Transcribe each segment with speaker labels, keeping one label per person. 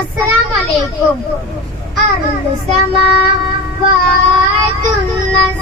Speaker 1: السلام عليكم أرض السماوات الناس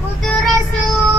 Speaker 1: Muhammadur Rasul.